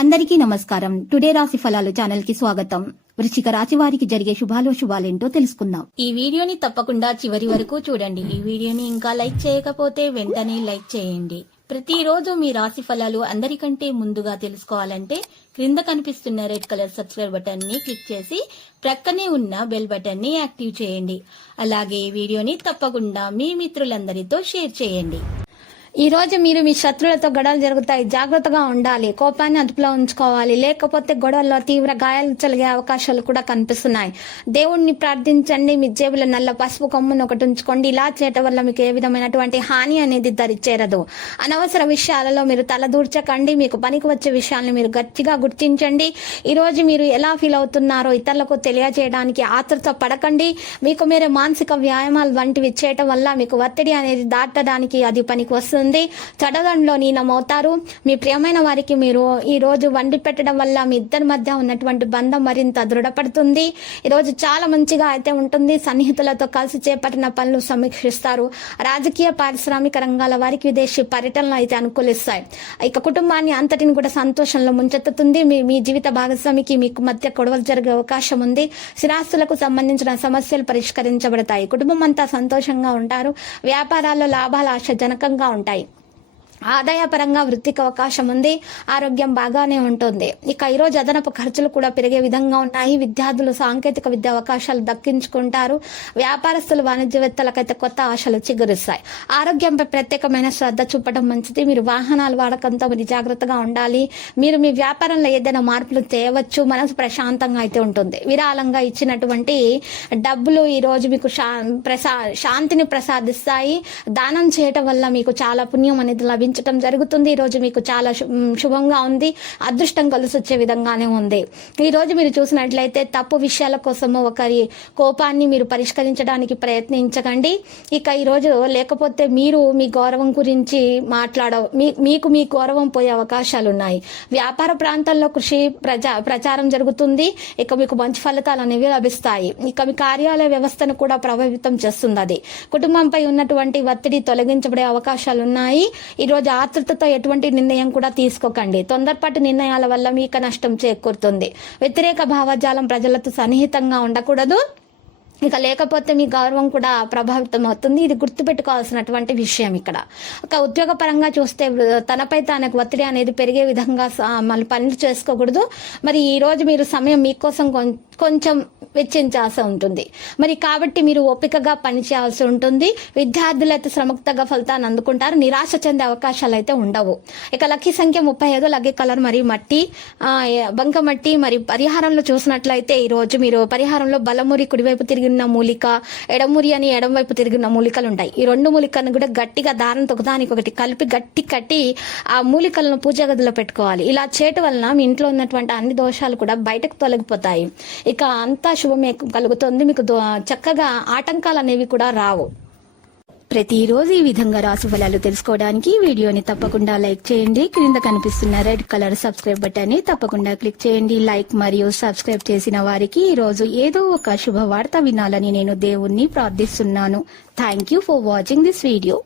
అందరికీ నమస్కారం. టుడే రాశి ఫలాలు ఛానల్ కి స్వాగతం. వృశ్చిక రాశి వారికి జరిగే శుభాలేంటో తెలుసుకుందాం. ఈ వీడియోని తప్పకుండా చివరి వరకు చూడండి. ఈ వీడియోని ఇంకా లైక్ చేయకపోతే వెంటనే లైక్ చేయండి. ప్రతిరోజు మీ రాశి ఫలాలు అందరికంటే ముందుగా తెలుసుకోవాలంటే క్రింద కనిపిస్తున్న రెడ్ కలర్ సబ్స్క్రైబ్ బటన్ ని క్లిక్ చేసి ప్రక్కనే ఉన్న బెల్ బటన్ ని యాక్టివ్ చేయండి. అలాగే ఈ వీడియోని తప్పకుండా మీ మిత్రులందరితో షేర్ చేయండి. ఈ రోజు మీరు మీ శత్రువులతో గొడవలు జరుగుతాయి. జాగ్రత్తగా ఉండాలి. కోపాన్ని అదుపులో ఉంచుకోవాలి. లేకపోతే గొడవల్లో తీవ్ర గాయాలు కలిగే అవకాశాలు కూడా కనిపిస్తున్నాయి. దేవుణ్ణి ప్రార్థించండి. మీ జేబులో నల్ల పసుపు కొమ్మును ఒకటి ఉంచుకోండి. ఇలా చేయటం వల్ల మీకు ఏ విధమైనటువంటి హాని అనేది దరిచేరదు. అనవసర విషయాలలో మీరు తలదూర్చకండి. మీకు పనికి వచ్చే విషయాలను మీరు గట్టిగా గుర్తించండి. ఈ రోజు మీరు ఎలా ఫీల్ అవుతున్నారో ఇతరులకు తెలియజేయడానికి ఆతృత పడకండి. మీకు మీరే మానసిక వ్యాయామాలు వంటివి చేయటం వల్ల మీకు ఒత్తిడి అనేది దాటడానికి అది పనికి వస్తుంది. చడదంలో లీనమవుతారు. మీ ప్రియమైన వారికి మీరు ఈ రోజు వండి పెట్టడం వల్ల మీ ఇద్దరి మధ్య ఉన్నటువంటి బంధం మరింత దృఢపడుతుంది. ఈ రోజు చాలా మంచిగా అయితే ఉంటుంది. సన్నిహితులతో కలిసి చేపట్టిన పనులు సమీక్షిస్తారు. రాజకీయ పారిశ్రామిక రంగాల వారికి విదేశీ పర్యటనలు అయితే అనుకూలిస్తాయి. ఇక కుటుంబాన్ని అంతటిని కూడా సంతోషంలో ముంచెత్తుతుంది. మీ జీవిత భాగస్వామికి మీకు మధ్య గొడవలు జరిగే అవకాశం ఉంది. స్థిరాస్తులకు సంబంధించిన సమస్యలు పరిష్కరించబడతాయి. కుటుంబం అంతా సంతోషంగా ఉంటారు. వ్యాపారాల్లో లాభాలు ఆశాజనకంగా ఉంటాయి. ఆదాయపరంగా వృత్తికి అవకాశం ఉంది. ఆరోగ్యం బాగానే ఉంటుంది. ఇక ఈరోజు అదనపు ఖర్చులు కూడా పెరిగే విధంగా ఉన్నాయి. విద్యార్థులు సాంకేతిక విద్య అవకాశాలు దక్కించుకుంటారు. వ్యాపారస్తులు వాణిజ్యవేత్తలకైతే కొత్త ఆశలు చిగురిస్తాయి. ఆరోగ్యంపై ప్రత్యేకమైన శ్రద్ధ చూపడం మంచిది. మీరు వాహనాల వాడకంతో మీరు జాగ్రత్తగా ఉండాలి. మీరు మీ వ్యాపారంలో ఏదైనా మార్పులు చేయవచ్చు. మనసు ప్రశాంతంగా అయితే ఉంటుంది. విరాళంగా ఇచ్చినటువంటి డబ్బులు ఈ రోజు మీకు శాంతిని ప్రసాదిస్తాయి. దానం చేయటం వల్ల మీకు చాలా పుణ్యం అనేది లభించడం జరుగుతుంది. ఈ రోజు మీకు చాలా శుభంగా ఉంది. అదృష్టం కలిసి వచ్చే విధంగానే ఉంది. ఈ రోజు మీరు చూసినట్లయితే తప్పు విషయాల కోసము ఒకరి కోపాన్ని మీరు పరిష్కరించడానికి ప్రయత్నించకండి. ఇక ఈ రోజు లేకపోతే మీరు మీ గౌరవం గురించి మీకు మీ గౌరవం పోయే అవకాశాలు ఉన్నాయి. వ్యాపార ప్రాంతాల్లో కృషి ప్రచారం జరుగుతుంది. ఇక మీకు మంచి ఫలితాలు అనేవి లభిస్తాయి. ఇక మీ కార్యాలయ వ్యవస్థను కూడా ప్రభావితం చేస్తుంది. అది కుటుంబంపై ఉన్నటువంటి ఒత్తిడి తొలగించబడే అవకాశాలు ఉన్నాయి. ఈ రోజు ఆతృతతో ఎటువంటి నిర్ణయం కూడా తీసుకోకండి. తొందరపాటు నిర్ణయాల వల్ల మీకు నష్టం చేకూరుతుంది. వ్యతిరేక భావజాలం ప్రజలతో సన్నిహితంగా ఉండకూడదు. ఇక లేకపోతే మీ గౌరవం కూడా ప్రభావితం అవుతుంది. ఇది గుర్తుపెట్టుకోవాల్సినటువంటి విషయం. ఇక్కడ ఒక ఉద్యోగ పరంగా చూస్తే తనపై తనకు ఒత్తిడి అనేది పెరిగే విధంగా మళ్ళీ పనులు చేసుకోకూడదు. మరి ఈ రోజు మీరు సమయం మీకోసం కొంచెం వెచ్చించాల్సి ఉంటుంది. మరి కాబట్టి మీరు ఓపికగా పనిచేయాల్సి ఉంటుంది. విద్యార్థులు అయితే శ్రమక్తగా ఫలితాన్ని అందుకుంటారు. నిరాశ చెందే అవకాశాలు అయితే ఉండవు. ఇక లక్కీ సంఖ్య 35, లక్కీ కలర్ మరియు మట్టి బంకమట్టి. మరి పరిహారంలో చూసినట్లయితే ఈ రోజు మీరు పరిహారంలో బలమురి కుడివైపు తిరిగిన మూలిక, ఎడమురి అని ఎడం వైపు తిరిగిన మూలికలు ఉంటాయి. ఈ రెండు మూలికలను కూడా గట్టిగా దారంతో ఒకదానికి ఒకటి కలిపి గట్టి కట్టి ఆ మూలికలను పూజా గదిలో పెట్టుకోవాలి. ఇలా చేయటం వలన మీ ఇంట్లో ఉన్నటువంటి అన్ని దోషాలు కూడా బయటకు తొలగిపోతాయి. ఇక అంతా శుభమే కలుగుతుంది. మీకు చక్కగా ఆటంకాలు అనేవి కూడా రావు. ప్రతిరోజు ఈ విధంగా రాశి ఫలాలు తెలుసుకోవడానికి వీడియోని తప్పకుండా లైక్ చేయండి. క్రింద కనిపిస్తున్న రెడ్ కలర్ సబ్స్క్రైబ్ బటన్ ని తప్పకుండా క్లిక్ చేయండి. లైక్ మరియు సబ్స్క్రైబ్ చేసిన వారికి ఈ రోజు ఏదో ఒక శుభవార్త వినాలని నేను దేవుణ్ణి ప్రార్థిస్తున్నాను. Thank you for watching this video.